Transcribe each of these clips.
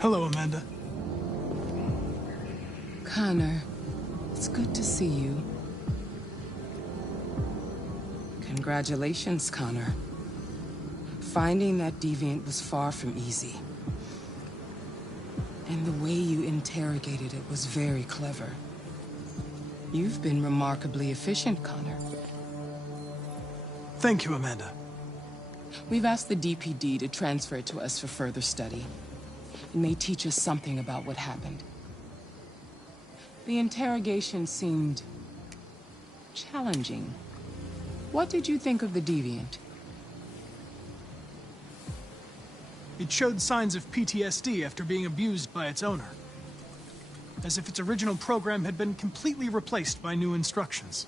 Hello, Amanda. Connor, it's good to see you. Congratulations, Connor. Finding that deviant was far from easy. And the way you interrogated it was very clever. You've been remarkably efficient, Connor. Thank you, Amanda. We've asked the DPD to transfer it to us for further study. It may teach us something about what happened. The interrogation seemed challenging. What did you think of the deviant? It showed signs of PTSD after being abused by its owner. As if its original program had been completely replaced by new instructions.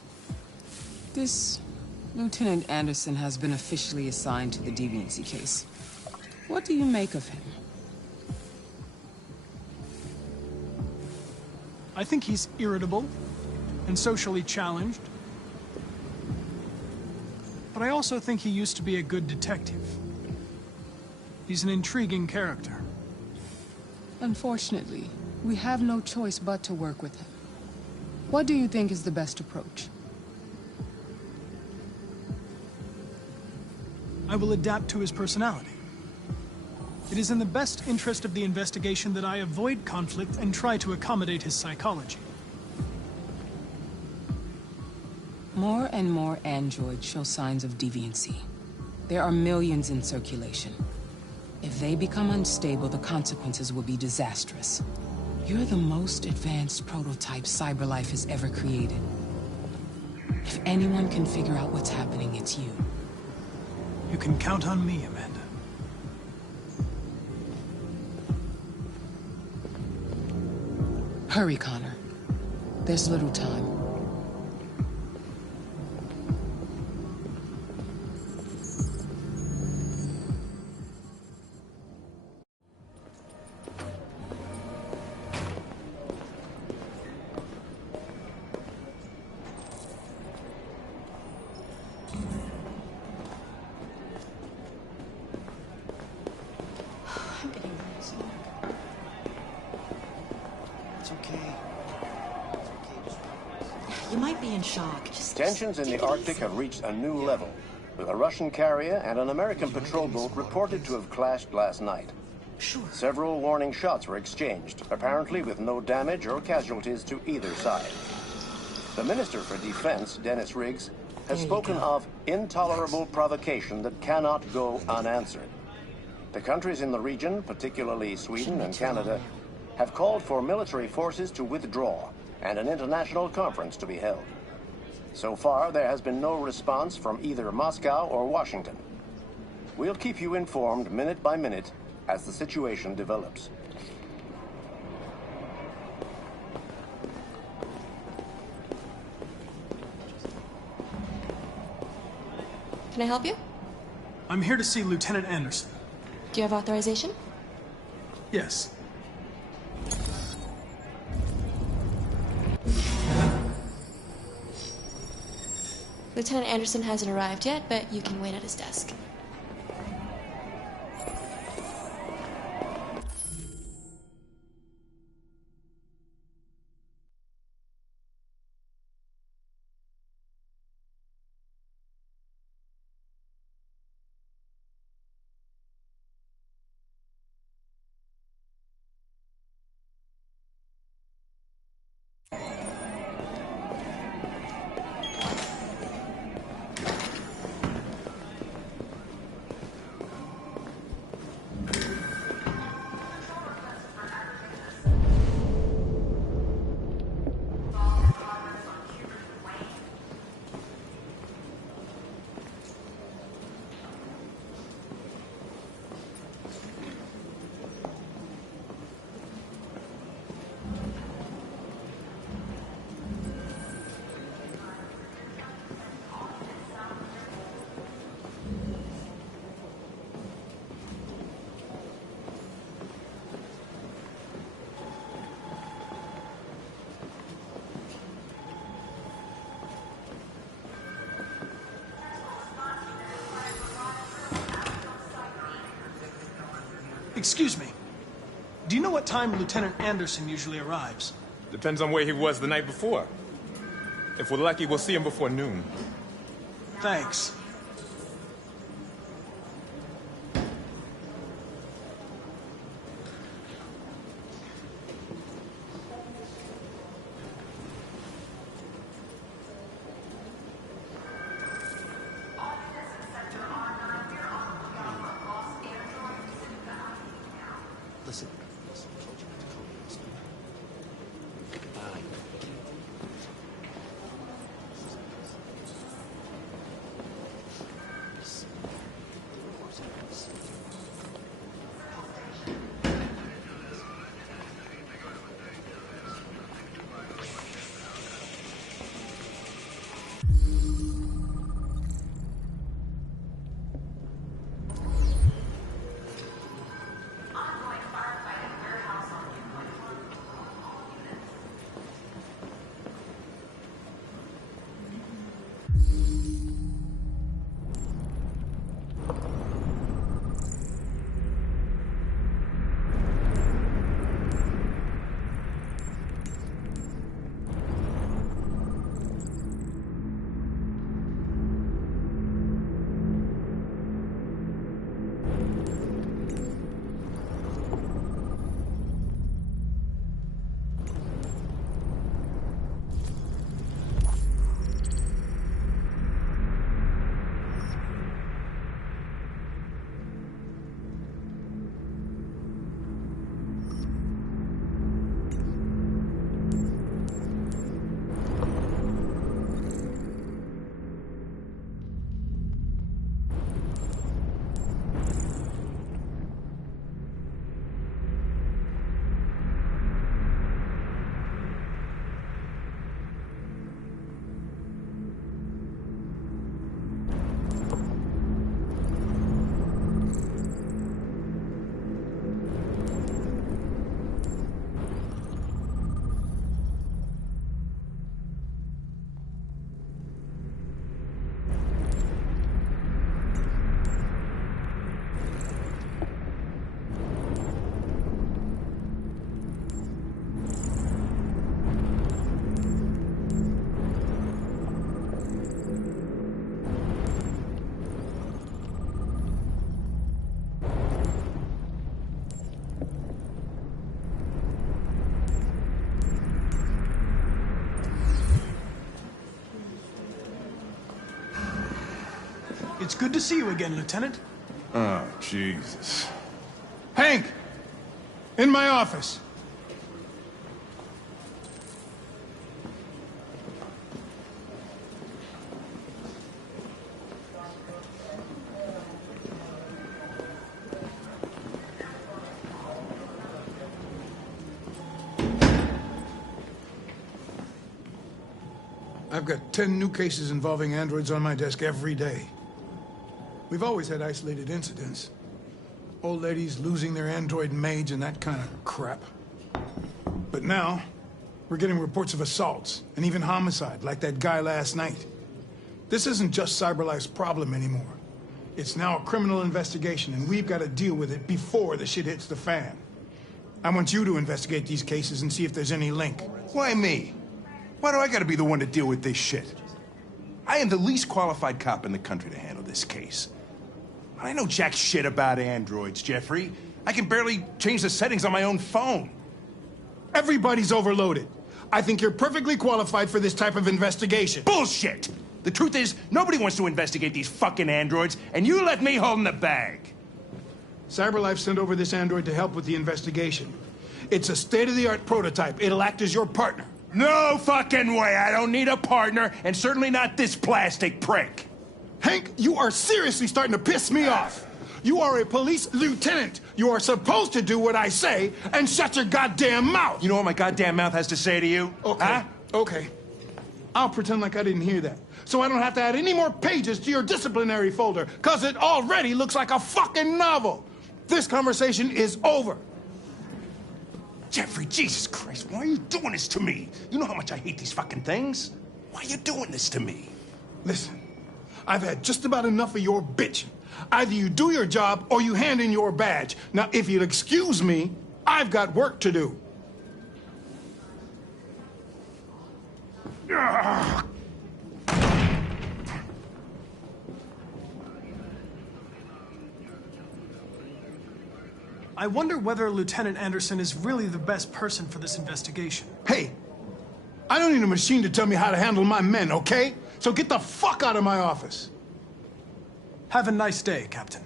This Lieutenant Anderson has been officially assigned to the deviancy case. What do you make of him? I think he's irritable and socially challenged. But I also think he used to be a good detective. He's an intriguing character. Unfortunately, we have no choice but to work with him. What do you think is the best approach? I will adapt to his personality. It is in the best interest of the investigation that I avoid conflict and try to accommodate his psychology. More and more androids show signs of deviancy. There are millions in circulation. If they become unstable, the consequences will be disastrous. You're the most advanced prototype CyberLife has ever created. If anyone can figure out what's happening, it's you. You can count on me, Amanda. Hurry, Connor. There's little time. You might be in shock. Tensions in the Arctic have reached a new level, with a Russian carrier and an American patrol boat reported to have clashed last night. Sure. Several warning shots were exchanged, apparently with no damage or casualties to either side. The Minister for Defense, Dennis Riggs, has spoken of intolerable provocation that cannot go unanswered. The countries in the region, particularly Sweden and Canada, have called for military forces to withdraw and an international conference to be held. So far, there has been no response from either Moscow or Washington. We'll keep you informed minute by minute as the situation develops. Can I help you? I'm here to see Lieutenant Anderson. Do you have authorization? Yes. Lieutenant Anderson hasn't arrived yet, but you can wait at his desk. Excuse me. Do you know what time Lieutenant Anderson usually arrives? Depends on where he was the night before. If we're lucky, we'll see him before noon. Thanks. Listen. It's good to see you again, Lieutenant. Oh, Jesus. Hank! In my office. I've got 10 new cases involving androids on my desk every day. We've always had isolated incidents. Old ladies losing their android maids and that kind of crap. But now, we're getting reports of assaults and even homicide, like that guy last night. This isn't just CyberLife's problem anymore. It's now a criminal investigation, and we've got to deal with it before the shit hits the fan. I want you to investigate these cases and see if there's any link. Why me? Why do I gotta be the one to deal with this shit? I am the least qualified cop in the country to handle this case. I know jack shit about androids, Jeffrey. I can barely change the settings on my own phone. Everybody's overloaded. I think you're perfectly qualified for this type of investigation. Bullshit! The truth is, nobody wants to investigate these fucking androids, and you let me hold in the bag. CyberLife sent over this android to help with the investigation. It's a state-of-the-art prototype. It'll act as your partner. No fucking way! I don't need a partner, and certainly not this plastic prick. Hank, you are seriously starting to piss me off. You are a police lieutenant. You are supposed to do what I say and shut your goddamn mouth. You know what my goddamn mouth has to say to you? Okay, huh? okay. I'll pretend like I didn't hear that, so I don't have to add any more pages to your disciplinary folder, because it already looks like a fucking novel. This conversation is over. Jeffrey, Jesus Christ, why are you doing this to me? You know how much I hate these fucking things. Why are you doing this to me? Listen, I've had just about enough of your bitching. Either you do your job or you hand in your badge. Now, if you'll excuse me, I've got work to do. I wonder whether Lieutenant Anderson is really the best person for this investigation. Hey, I don't need a machine to tell me how to handle my men, okay? So get the fuck out of my office. Have a nice day, Captain.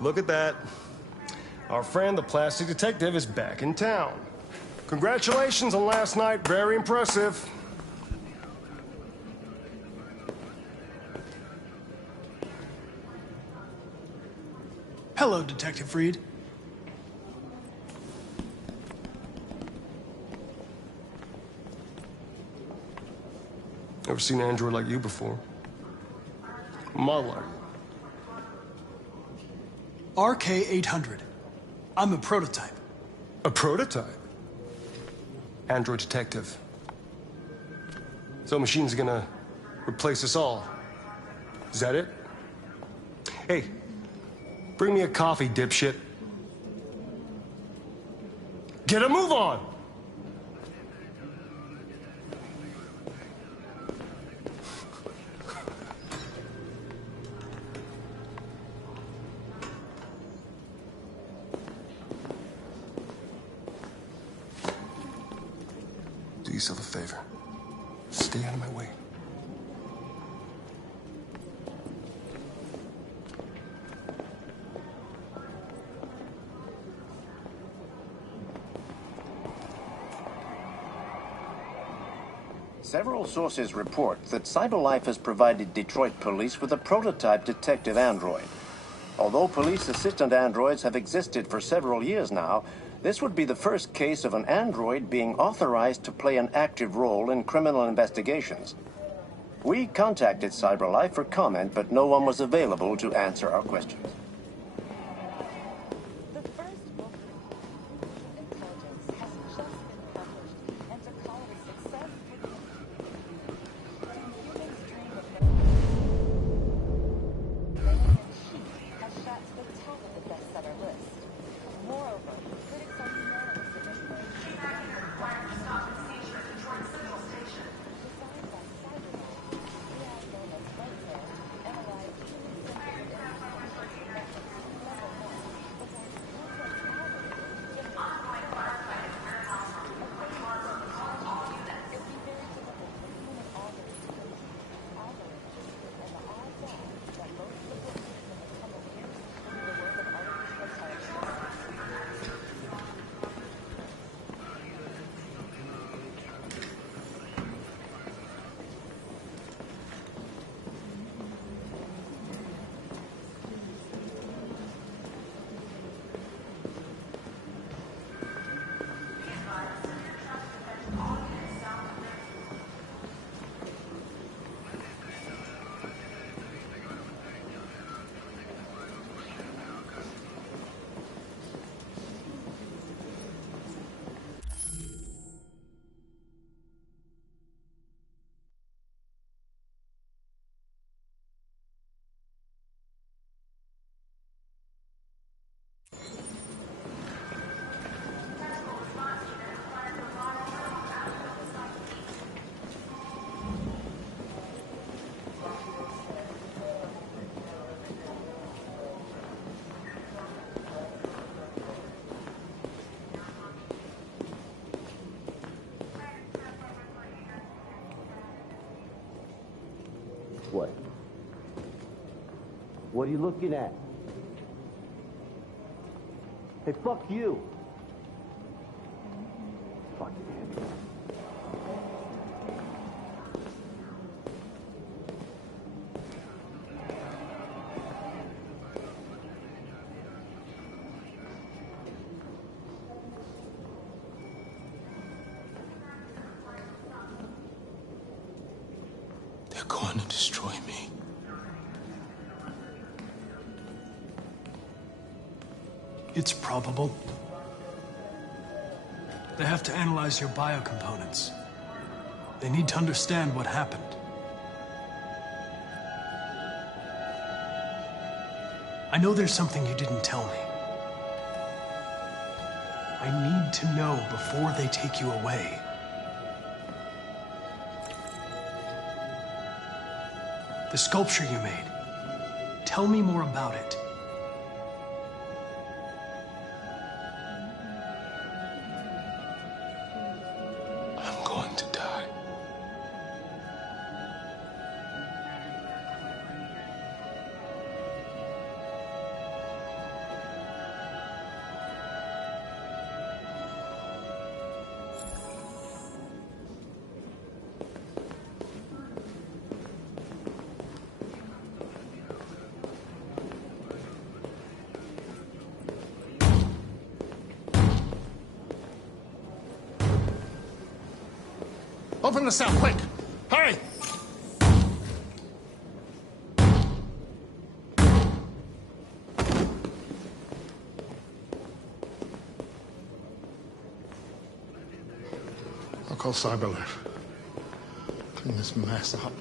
Look at that. Our friend, the plastic detective, is back in town. Congratulations on last night. Very impressive. Hello, Detective Reed. Never seen an android like you before. Model are you? RK-800. I'm a prototype. A prototype? Android detective. So machine's gonna replace us all. Is that it? Hey, bring me a coffee, dipshit. Get a move on! Do yourself a favor. Stay out of my way. Several sources report that CyberLife has provided Detroit police with a prototype detective android. Although police assistant androids have existed for several years now, this would be the first case of an android being authorized to play an active role in criminal investigations. We contacted CyberLife for comment, but no one was available to answer our questions. What? What are you looking at? Hey, fuck you! Fucking Andrew. going to destroy me. It's probable. They have to analyze your biocomponents. They need to understand what happened. I know there's something you didn't tell me. I need to know before they take you away. The sculpture you made. Tell me more about it. I'm going to die. Open the cell, quick! Hurry! I'll call Cyberlife. Clean this mess up.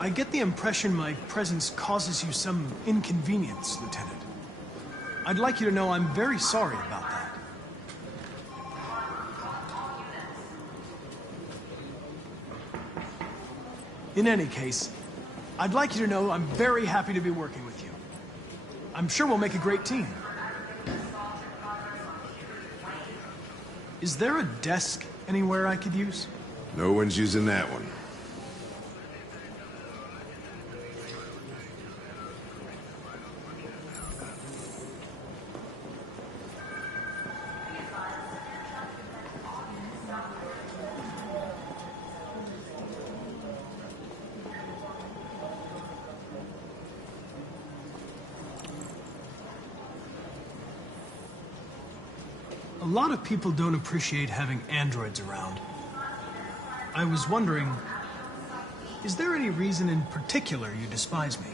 I get the impression my presence causes you some inconvenience, Lieutenant. I'd like you to know I'm very sorry about that. In any case, I'd like you to know I'm very happy to be working with you. I'm sure we'll make a great team. Is there a desk anywhere I could use? No one's using that one. A lot of people don't appreciate having androids around. I was wondering, is there any reason in particular you despise me?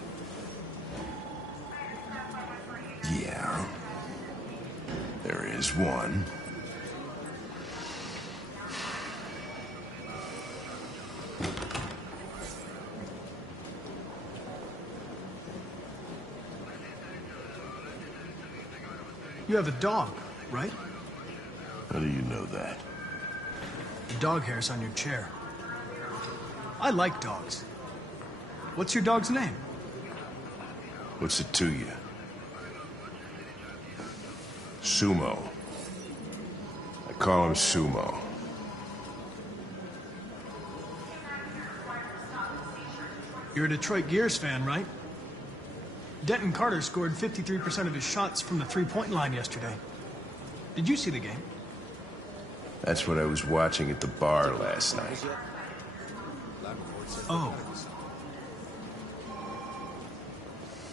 Yeah. There is one. You have a dog, right? How do you know that? The dog hair's on your chair. I like dogs. What's your dog's name? What's it to you? Sumo. I call him Sumo. You're a Detroit Gears fan, right? Denton Carter scored 53% of his shots from the three-point line yesterday. Did you see the game? That's what I was watching at the bar last night. Oh.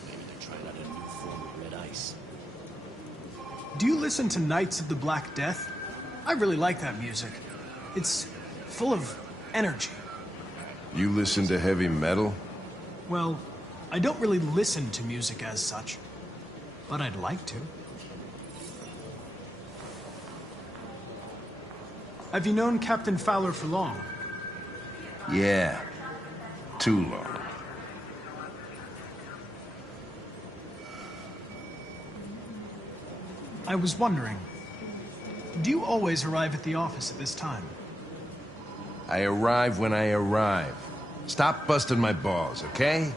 Maybe they're trying out a new form of red ice. Do you listen to Knights of the Black Death? I really like that music. It's full of energy. You listen to heavy metal? Well, I don't really listen to music as such, but I'd like to. Have you known Captain Fowler for long? Yeah. Too long. I was wondering, do you always arrive at the office at this time? I arrive when I arrive. Stop busting my balls, okay?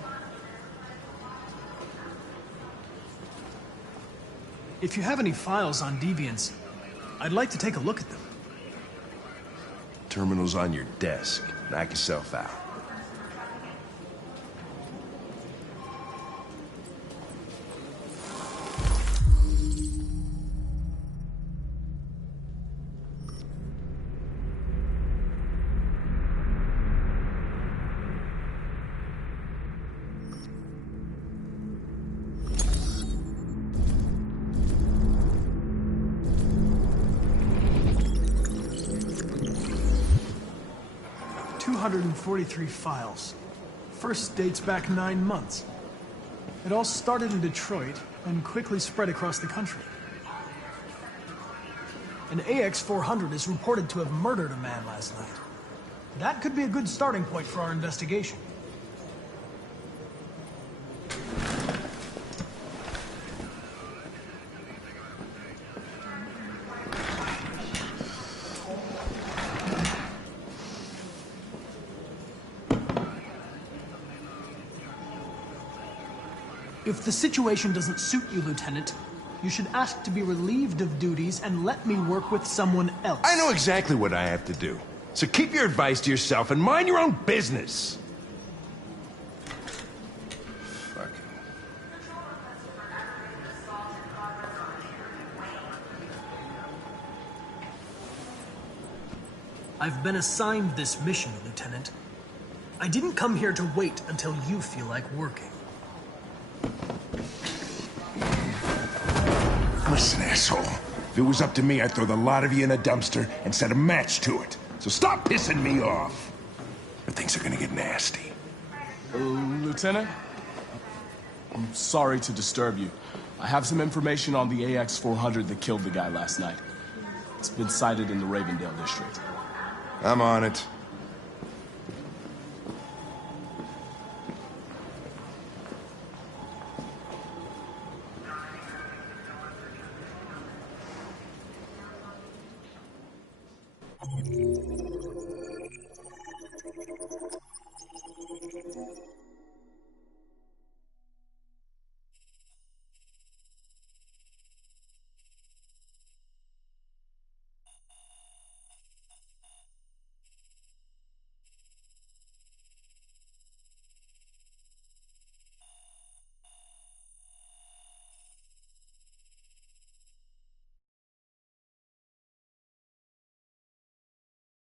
If you have any files on deviants, I'd like to take a look at them. Terminal's on your desk. Knock yourself out. 243 files. First dates back 9 months. It all started in Detroit and quickly spread across the country. An AX-400 is reported to have murdered a man last night. That could be a good starting point for our investigation. If the situation doesn't suit you, Lieutenant, you should ask to be relieved of duties and let me work with someone else. I know exactly what I have to do. So keep your advice to yourself and mind your own business. Fuck. I've been assigned this mission, Lieutenant. I didn't come here to wait until you feel like working. Listen, asshole. If it was up to me, I'd throw the lot of you in a dumpster and set a match to it. So stop pissing me off. Or things are gonna get nasty. Lieutenant? I'm sorry to disturb you. I have some information on the AX-400 that killed the guy last night. It's been sighted in the Ravendale district. I'm on it.